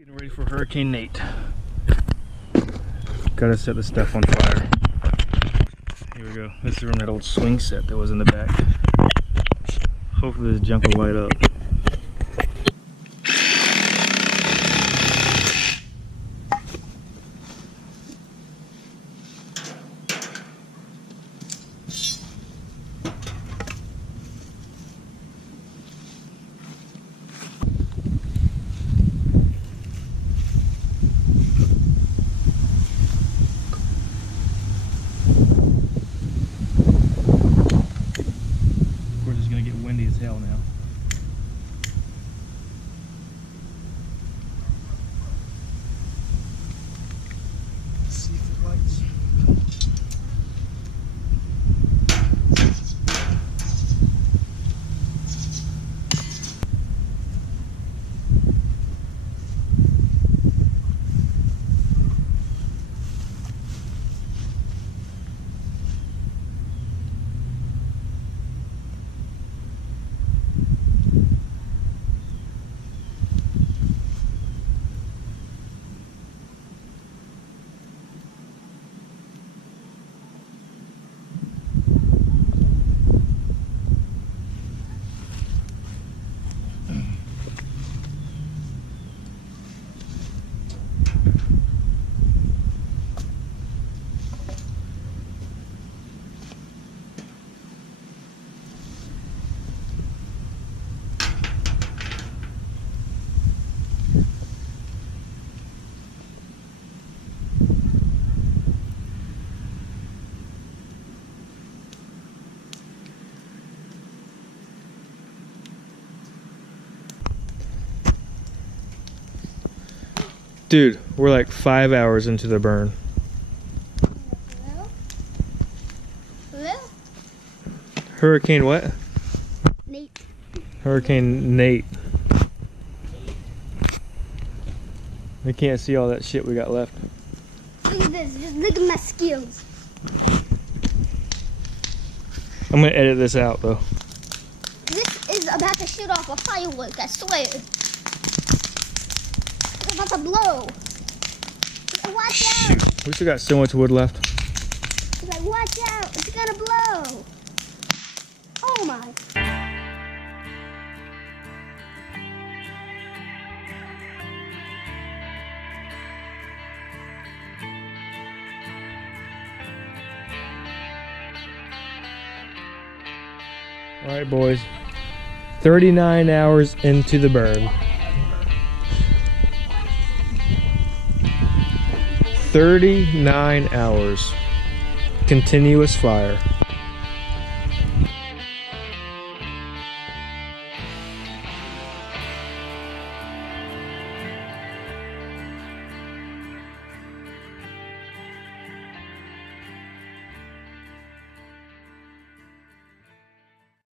Getting ready for Hurricane Nate. Gotta set the stuff on fire. Here we go. This is from that old swing set that was in the back. Hopefully this junk will light up. Windy as hell now. See if it lights. Dude, we're like 5 hours into the burn. Hello? Hurricane what? Nate. Hurricane Nate. I can't see all that shit we got left. Look at this. Just look at my skills. I'm gonna edit this out though. This is about to shoot off a firework, I swear. It's about to blow. Watch out. Shoot, we still got so much wood left. It's like, watch out. It's gonna blow. Oh my. All right, boys. 39 hours into the burn. 39 hours. Continuous fire.